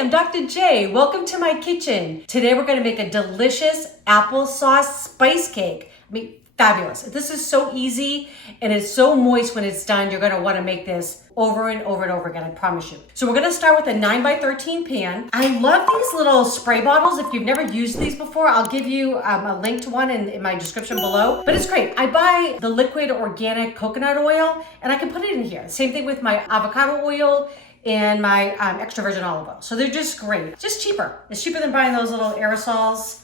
I'm Dr. J. Welcome to my kitchen. Today we're gonna make a delicious applesauce spice cake. I mean, fabulous. This is so easy and it's so moist when it's done. You're gonna wanna make this over and over and over again, I promise you. So we're gonna start with a 9x13 pan. I love these little spray bottles. If you've never used these before, I'll give you a link to one in my description below. But it's great. I buy the liquid organic coconut oil and I can put it in here. Same thing with my avocado oil and my extra virgin olive oil. So they're just great. Just cheaper. It's cheaper than buying those little aerosols.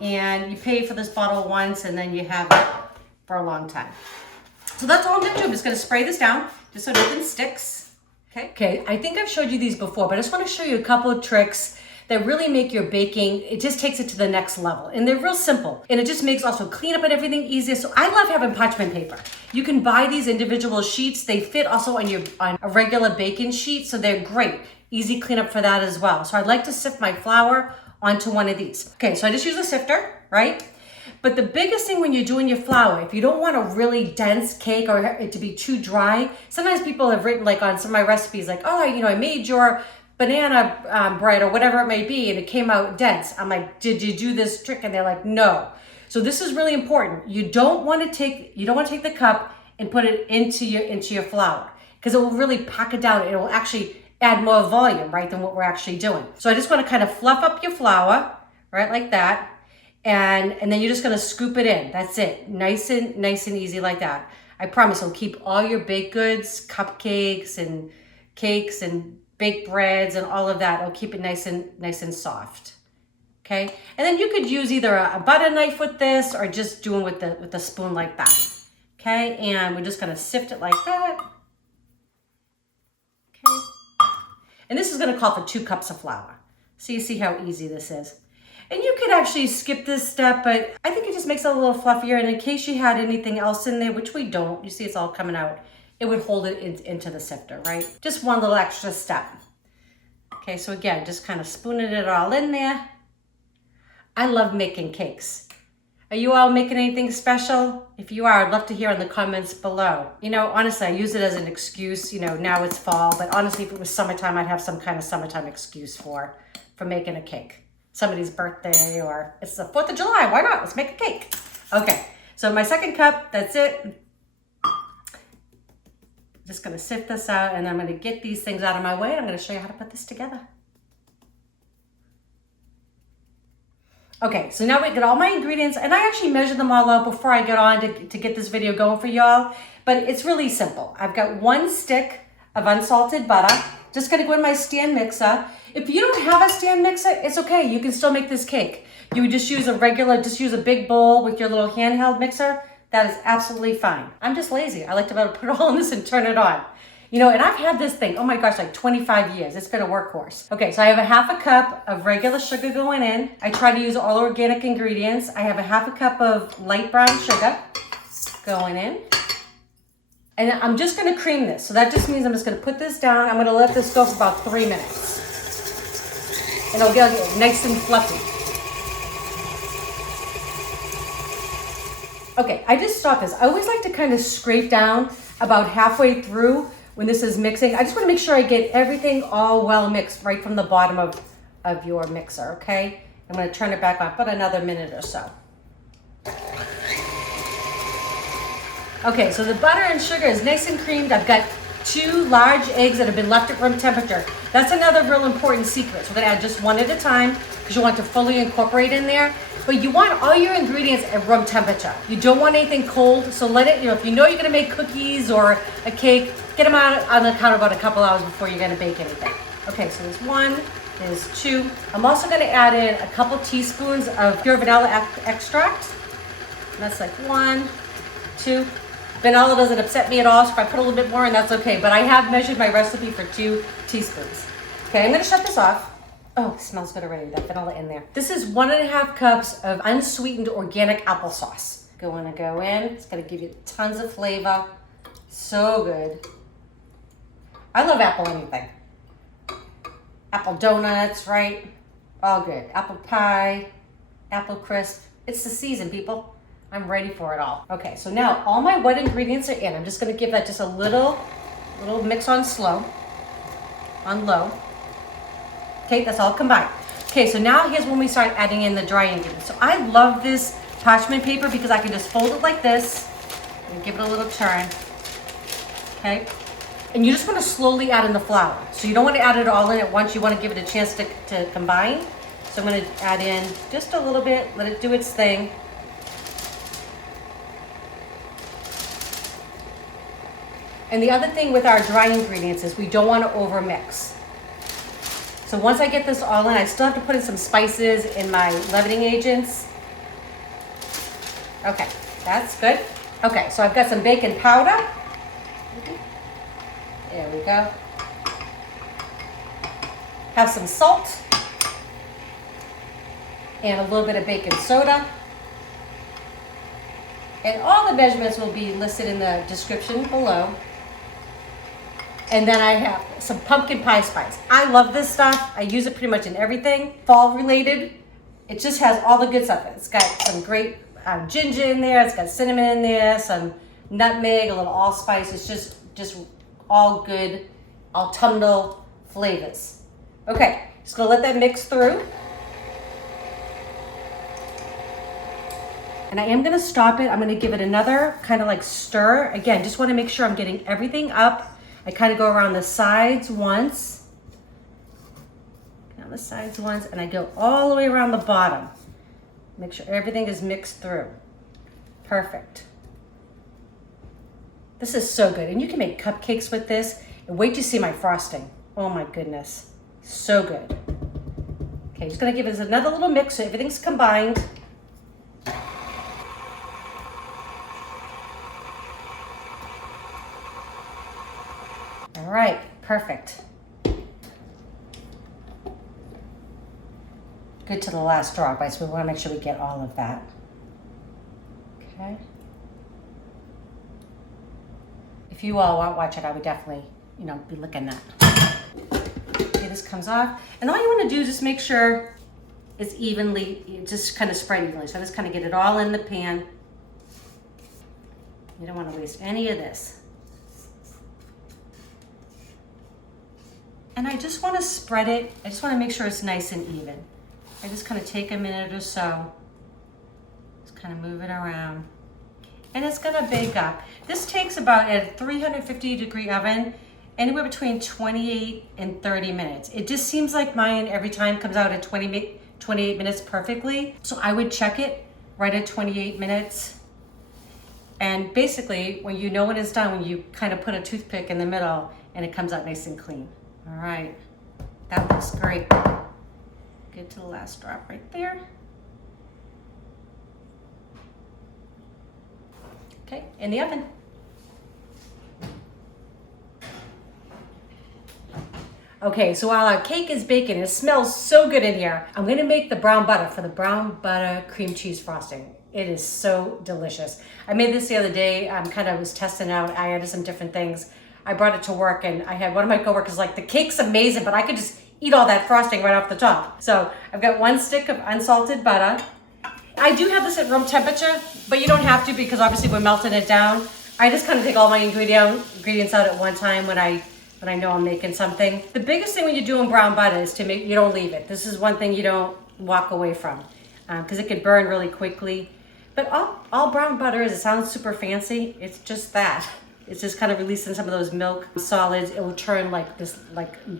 And you pay for this bottle once and then you have it for a long time. So that's all I'm gonna do. I'm just gonna spray this down just so nothing sticks. Okay, I think I've showed you these before, but I just wanna show you a couple of tricks that really make your baking, it just takes it to the next level. And they're real simple. And it just makes also cleanup and everything easier. So I love having parchment paper. You can buy these individual sheets. They fit also on a regular baking sheet. So they're great. Easy cleanup for that as well. So I'd like to sift my flour onto one of these. Okay, so I just use a sifter, right? But the biggest thing when you're doing your flour, if you don't want a really dense cake or it to be too dry, sometimes people have written like on some of my recipes, like, oh, I made your banana bread or whatever it may be and it came out dense. I'm like, did you do this trick? And they're like, no. So this is really important. You don't want to take the cup and put it into your flour because it will really pack it down. It will actually add more volume, right, than what we're actually doing. So I just want to kind of fluff up your flour, right, like that. And then you're just going to scoop it in. That's it. Nice and easy like that. I promise it'll keep all your baked goods, cupcakes and cakes and baked breads and all of that. It'll keep it nice and soft. Okay? And then you could use either a butter knife with this or just doing with the spoon like that. Okay? And we're just going to sift it like that. Okay? And this is going to call for 2 cups of flour. So you see how easy this is. And you could actually skip this step, but I think it just makes it a little fluffier. And in case you had anything else in there, which we don't, you see it's all coming out, it would hold it into the sifter, right? Just one little extra step. Okay, so again, just kind of spooning it all in there. I love making cakes. Are you all making anything special? If you are, I'd love to hear in the comments below. Honestly, I use it as an excuse. Now it's fall, but honestly, if it was summertime, I'd have some kind of summertime excuse for making a cake. Somebody's birthday, or it's the 4th of July. Why not? Let's make a cake. Okay, so my second cup, that's it. Just gonna sift this out and I'm gonna get these things out of my way and I'm gonna show you how to put this together. Okay, so now we get all my ingredients and I actually measured them all out before I get on to get this video going for y'all, but it's really simple. I've got 1 stick of unsalted butter. Just gonna go in my stand mixer. If you don't have a stand mixer, it's okay. You can still make this cake. You would just use a big bowl with your little handheld mixer. That is absolutely fine. I'm just lazy. I like to be able to put it all in this and turn it on. And I've had this thing, oh my gosh, like 25 years. It's been a workhorse. Okay, so I have a 1/2 cup of regular sugar going in. I try to use all organic ingredients. I have a 1/2 cup of light brown sugar going in. And I'm just gonna cream this. So that just means I'm just gonna put this down. I'm gonna let this go for about 3 minutes. And it'll get nice and fluffy. Okay, I just stopped this. I always like to kind of scrape down about halfway through when this is mixing. I just wanna make sure I get everything all well mixed right from the bottom of your mixer, okay? I'm gonna turn it back on, about another minute or so. Okay, so the butter and sugar is nice and creamed. I've got 2 large eggs that have been left at room temperature. That's another real important secret. So we're gonna add just 1 at a time because you want to fully incorporate in there. But you want all your ingredients at room temperature. You don't want anything cold, so let it, if you're gonna make cookies or a cake, get them out on the counter about a couple hours before you're gonna bake anything. Okay, so there's 1, there's 2. I'm also gonna add in a couple teaspoons of pure vanilla extract. And that's like 1, 2. Vanilla doesn't upset me at all, so if I put a little bit more in, that's okay. But I have measured my recipe for 2 teaspoons. Okay, I'm gonna shut this off. Oh, it smells good already, that vanilla in there. This is 1.5 cups of unsweetened organic applesauce. Gonna go in, it's gonna give you tons of flavor. So good. I love apple anything. Apple donuts, right? All good. Apple pie, apple crisp. It's the season, people. I'm ready for it all. Okay, so now all my wet ingredients are in. I'm just gonna give that just a little mix on low. Okay, that's all combined. Okay, so now here's when we start adding in the dry ingredients. So I love this parchment paper because I can just fold it like this and give it a little turn. Okay, and you just want to slowly add in the flour. So you don't want to add it all in at once. You want to give it a chance to combine. So I'm going to add in just a little bit, let it do its thing. And the other thing with our dry ingredients is we don't want to overmix. So once I get this all in, I still have to put in some spices in my leavening agents. Okay, that's good. Okay, so I've got some baking powder. There we go. Have some salt. And a little bit of baking soda. And all the measurements will be listed in the description below. And then I have some pumpkin pie spice. I love this stuff. I use it pretty much in everything. Fall related. It just has all the good stuff. It's got some great ginger in there. It's got cinnamon in there, some nutmeg, a little allspice. It's just all good autumnal flavors. Okay, just gonna let that mix through. And I am gonna stop it. I'm gonna give it another kind of like stir. Again, just wanna make sure I'm getting everything up. I kind of go around the sides once, down the sides once, and I go all the way around the bottom. Make sure everything is mixed through. Perfect. This is so good. And you can make cupcakes with this. And wait to see my frosting. Oh my goodness. So good. Okay, just gonna give this another little mix so everything's combined. All right, perfect. Good to the last drop, right? So we wanna make sure we get all of that. Okay. If you all want to watch it, I would definitely, be looking at that. Okay, this comes off. And all you wanna do is just make sure it's evenly, just kind of spread evenly. So just kind of get it all in the pan. You don't wanna waste any of this. And I just want to spread it. I just want to make sure it's nice and even. I just kind of take a minute or so. Just kind of move it around. And it's going to bake up. This takes about, at a 350 degree oven, anywhere between 28 and 30 minutes. It just seems like mine every time comes out at 28 minutes perfectly. So I would check it right at 28 minutes. And basically, when you know when it's done, when you kind of put a toothpick in the middle and it comes out nice and clean. All right, that looks great. Get to the last drop right there. Okay, in the oven. Okay, so while our cake is baking, it smells so good in here. I'm gonna make the brown butter for the brown butter cream cheese frosting. It is so delicious. I made this the other day. I was testing out. I added some different things. I brought it to work and I had one of my coworkers like, the cake's amazing, but I could just eat all that frosting right off the top. So I've got 1 stick of unsalted butter. I do have this at room temperature, but you don't have to because obviously we're melting it down. I just kind of take all my ingredients out at one time when I know I'm making something. The biggest thing when you're doing brown butter is to make, you don't leave it. This is one thing you don't walk away from because it can burn really quickly. But all brown butter is, it sounds super fancy. It's just that. It's just kind of releasing some of those milk solids. It will turn like this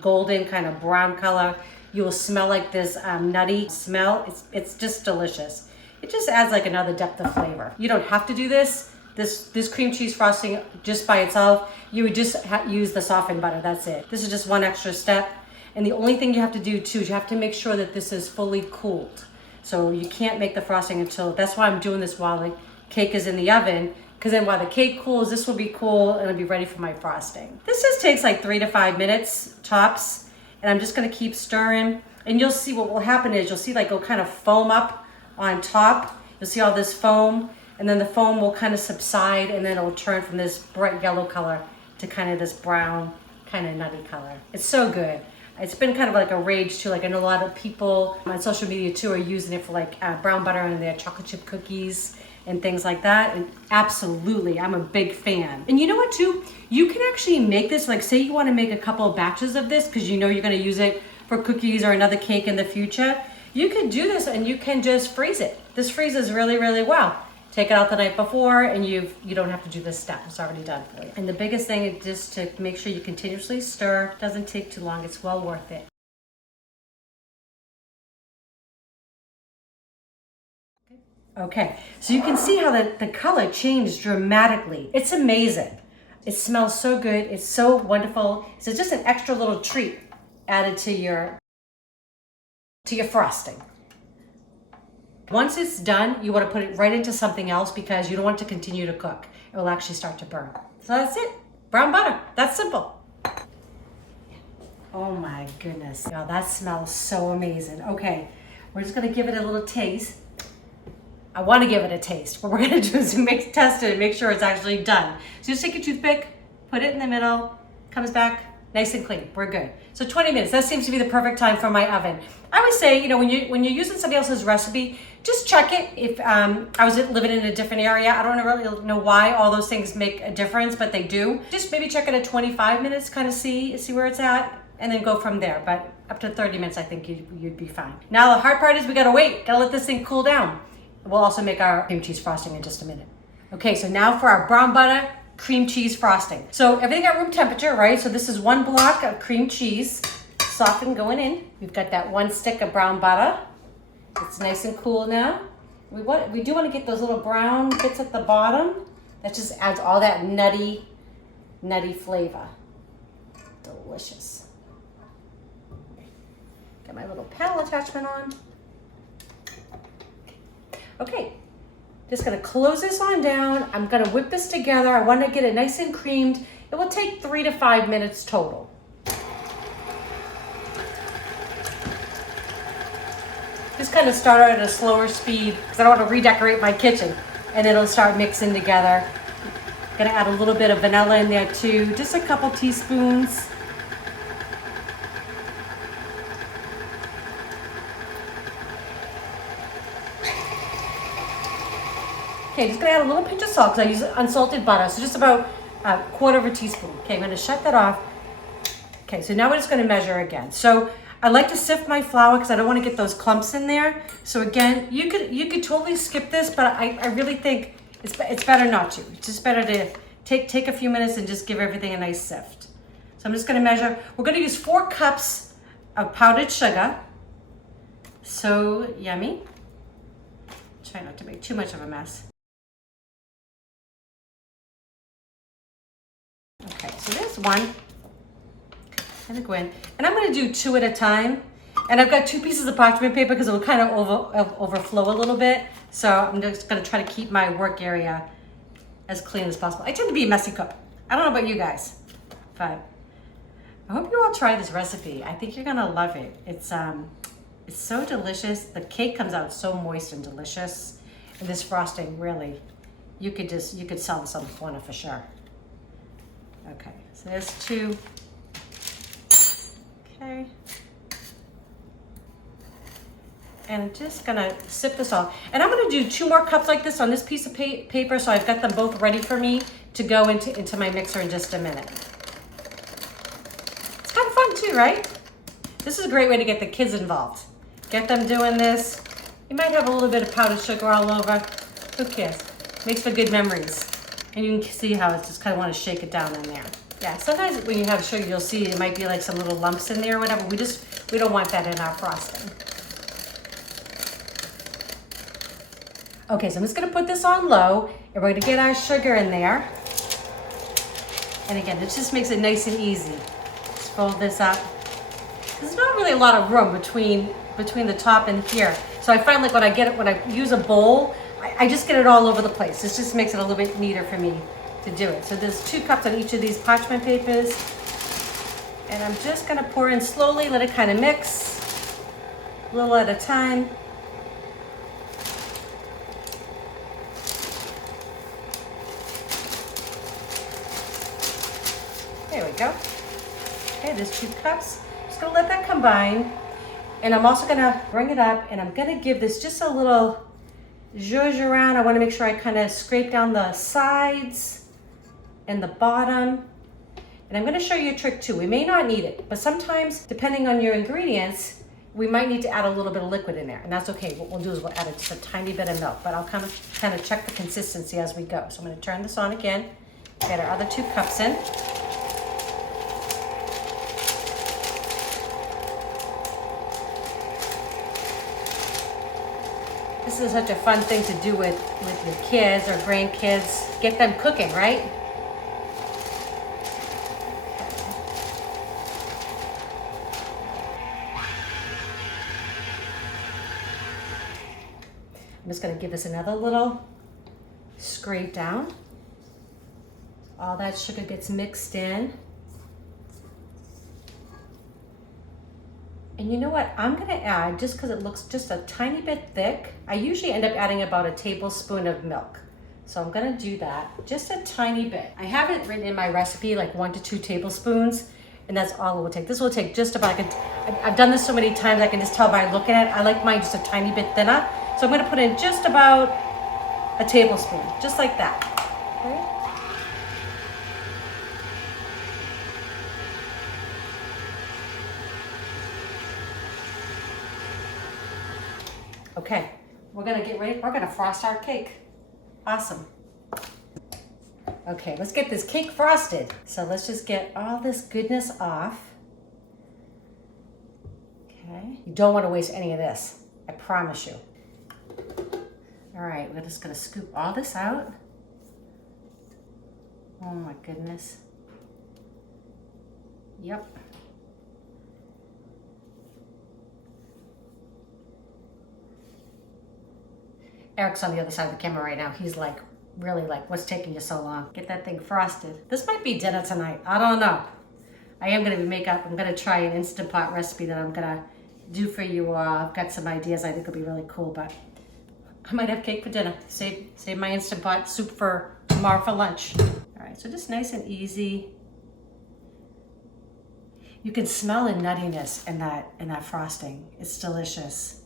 golden kind of brown color. You will smell like this nutty smell. It's just delicious. It just adds like another depth of flavor. You don't have to do this. This cream cheese frosting just by itself, you would just use the softened butter, that's it. This is just one extra step. And the only thing you have to do too is you have to make sure that this is fully cooled. So you can't make the frosting until, that's why I'm doing this while the cake is in the oven. Because then while the cake cools, this will be cool and it'll be ready for my frosting. This just takes like 3 to 5 minutes tops. And I'm just gonna keep stirring. And you'll see what will happen is you'll see like it'll kind of foam up on top. You'll see all this foam and then the foam will kind of subside and then it will turn from this bright yellow color to kind of this brown, kind of nutty color. It's so good. It's been kind of like a rage too. Like I know a lot of people on social media too are using it for like brown butter in their chocolate chip cookies and things like that. And absolutely, I'm a big fan. And you know what too? You can actually make this, like say you wanna make a couple of batches of this because you know you're gonna use it for cookies or another cake in the future, you can do this and you can just freeze it. This freezes really, really well. Take it out the night before and you don't have to do this step. It's already done for you. And the biggest thing is just to make sure you continuously stir. It doesn't take too long. It's well worth it. Okay, so you can see how the color changed dramatically. It's amazing. It smells so good. It's so wonderful. So it's just an extra little treat added to your frosting. Once it's done, you want to put it right into something else because you don't want it to continue to cook. It will actually start to burn. So that's it. Brown butter. That's simple. Oh my goodness. Wow, that smells so amazing. Okay, we're just going to give it a little taste. I want to give it a taste. What we're going to do is test it and make sure it's actually done. So just take a toothpick, put it in the middle, comes back nice and clean. We're good. So 20 minutes. That seems to be the perfect time for my oven. I would say, you know, when you're using somebody else's recipe, just check it. If I was living in a different area, I don't really know why all those things make a difference, but they do. Just maybe check it at 25 minutes, kind of see where it's at, and then go from there. But up to 30 minutes, I think you'd be fine. Now the hard part is we gotta wait. Gotta let this thing cool down. We'll also make our cream cheese frosting in just a minute. Okay, so now for our brown butter cream cheese frosting. So everything at room temperature, right? So this is 1 block of cream cheese, softened going in. We've got that 1 stick of brown butter. It's nice and cool now. We do want to get those little brown bits at the bottom. That just adds all that nutty flavor. Delicious. Got my little paddle attachment on. Okay, just gonna close this on down. I'm gonna whip this together. I wanna get it nice and creamed. It will take 3 to 5 minutes total. Just kind of start out at a slower speed because I don't want to redecorate my kitchen, and it'll start mixing together. Gonna add a little bit of vanilla in there too, just a couple teaspoons. Okay, just gonna add a little pinch of salt because I use unsalted butter, so just about a 1/4 teaspoon. Okay, I'm gonna shut that off. Okay, so now we're just gonna measure again. So I like to sift my flour because I don't want to get those clumps in there. So again, you could totally skip this, but I really think it's better not to. It's just better to take a few minutes and just give everything a nice sift. So I'm just gonna measure. We're gonna use 4 cups of powdered sugar. So yummy. Try not to make too much of a mess. Okay, so there's 1. And go in. And I'm going to do 2 at a time. And I've got 2 pieces of parchment paper because it will kind of overflow a little bit. So I'm just going to try to keep my work area as clean as possible. I tend to be a messy cook. I don't know about you guys, but I hope you all try this recipe. I think you're going to love it. It's so delicious. The cake comes out so moist and delicious. And this frosting, really, you could sell this on the corner for sure. Okay, so there's 2. Okay. And I'm just gonna sip this all. And I'm gonna do 2 more cups like this on this piece of paper, so I've got them both ready for me to go into my mixer in just a minute. It's kind of fun too, right? This is a great way to get the kids involved. Get them doing this. You might have a little bit of powdered sugar all over. Who cares? Makes for good memories. And you can see how it's just kind of want to shake it down in there. Yeah, sometimes when you have sugar, you'll see it might be like some little lumps in there or whatever. We don't want that in our frosting. Okay, so I'm just gonna put this on low, and we're gonna get our sugar in there. And again, it just makes it nice and easy. Just fold this up. There's not really a lot of room between the top and here. So I find like when I use a bowl, I just get it all over the place. This just makes it a little bit neater for me to do it. So there's 2 cups on each of these parchment papers. And I'm just gonna pour in slowly, let it kind of mix, a little at a time. There we go. Okay, there's 2 cups. Just gonna let that combine. And I'm also gonna bring it up and I'm gonna give this just a little zhuzh around. I wanna make sure I kind of scrape down the sides and the bottom. And And I'm gonna show you a trick too. We may not need it, but sometimes, depending on your ingredients, we might need to add a little bit of liquid in there, and that's okay. What we'll do is we'll add just a tiny bit of milk, but I'll kind of check the consistency as we go. So I'm gonna turn this on again, get our other 2 cups in. This is such a fun thing to do with your kids or grandkids. Get them cooking, right? I'm just gonna give this another little scrape down. All that sugar gets mixed in. And you know what? I'm gonna add, just because it looks just a tiny bit thick, I usually end up adding about a tablespoon of milk. So I'm gonna do that, just a tiny bit. I have it written in my recipe, like 1 to 2 tablespoons, and that's all it will take. This will take just about, I've done this so many times, I can just tell by looking at it. I like mine just a tiny bit thinner. So I'm gonna put in just about a tablespoon, just like that, okay? Okay, we're gonna get ready. We're gonna frost our cake. Awesome. Okay, let's get this cake frosted. So let's just get all this goodness off. Okay, you don't want to waste any of this. I promise you. All right, we're just gonna scoop all this out. Oh my goodness. Yep. Eric's on the other side of the camera right now. He's like, really like, what's taking you so long? Get that thing frosted. This might be dinner tonight. I don't know. I am gonna I'm gonna try an Instant Pot recipe that I'm gonna do for you all. I've got some ideas I think will be really cool, but I might have cake for dinner. Save my Instant Pot soup for tomorrow for lunch. All right, so just nice and easy. You can smell the nuttiness in that frosting. It's delicious.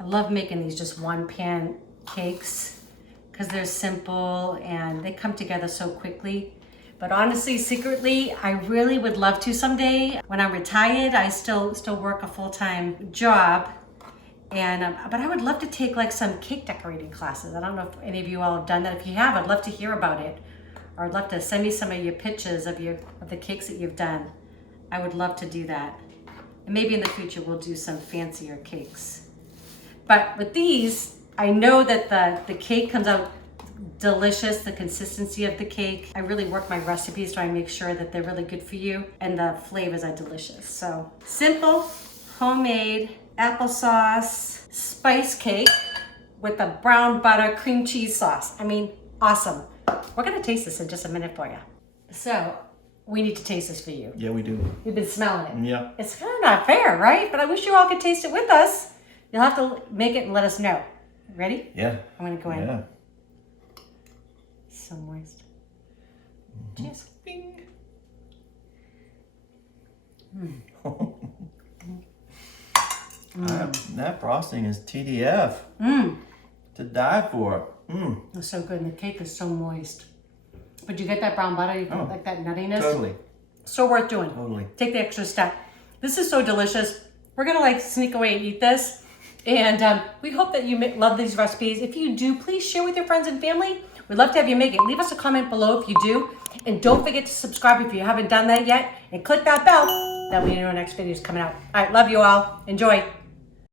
I love making these just 1-pan cakes because they're simple and they come together so quickly. But honestly, secretly, I really would love to someday. When I'm retired, I still work a full-time job, and but I would love to take like some cake decorating classes. I don't know if any of you all have done that. If you have, I'd love to hear about it, or I'd love to send me some of your pictures of the cakes that you've done. I would love to do that, and maybe in the future we'll do some fancier cakes. But with these, I know that the cake comes out delicious, the consistency of the cake. I really work my recipes so I make sure that they're really good for you and the flavors are delicious. So simple, homemade applesauce spice cake with the brown butter cream cheese sauce. I mean, awesome. We're gonna taste this in just a minute for you. So we need to taste this for you. Yeah, we do. We've been smelling it. Yeah. It's kind of not fair, right? But I wish you all could taste it with us. You'll have to make it and let us know. Ready? Yeah. I'm gonna go in. Yeah. So moist. Cheers. Bing. That frosting is TDF. To die for. It's so good, and the cake is so moist. But you get that brown butter, you get like that nuttiness. Totally. So worth doing. Totally. Take the extra step. This is so delicious. We're gonna like sneak away and eat this. And we hope that you love these recipes. If you do, please share with your friends and family. We'd love to have you make it. Leave us a comment below if you do. And don't forget to subscribe if you haven't done that yet. And click that bell. That way you know our next video is coming out. All right, love you all. Enjoy.